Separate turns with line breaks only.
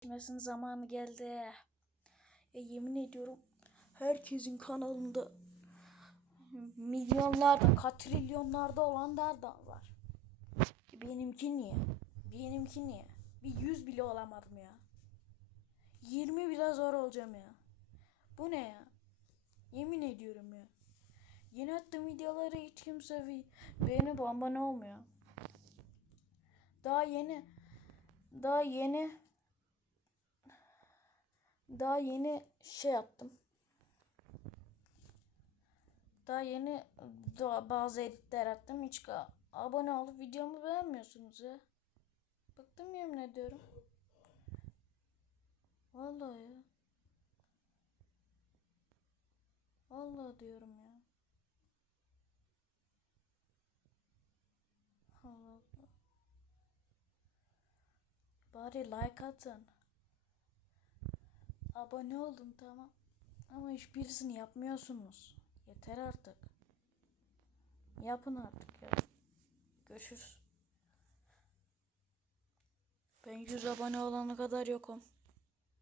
Gitmesin zamanı geldi. Ya yemin ediyorum herkesin kanalında milyonlarda, katrilyonlarda olanlar da var. Benimki niye? Benimki niye? Bir yüz bile olamadım ya. 20 bile zor olacağım ya. Bu ne ya? Yemin ediyorum ya. Yeni attığım videoları hiç kimse bir beğenip abone olmuyor. Daha yeni daha yeni daha yeni şey yaptım. Daha yeni daha bazı editler attım. Hiç abone olup videomu beğenmiyorsunuz ya. Bıktım yemin ediyorum. Vallahi ya. Vallahi diyorum ya. Allah Allah. Bari like atın. Abone olun tamam. Ama hiçbirisini yapmıyorsunuz. Yeter artık. Yapın artık ya. Görüşürüz. Ben 100 abone olana kadar yokum.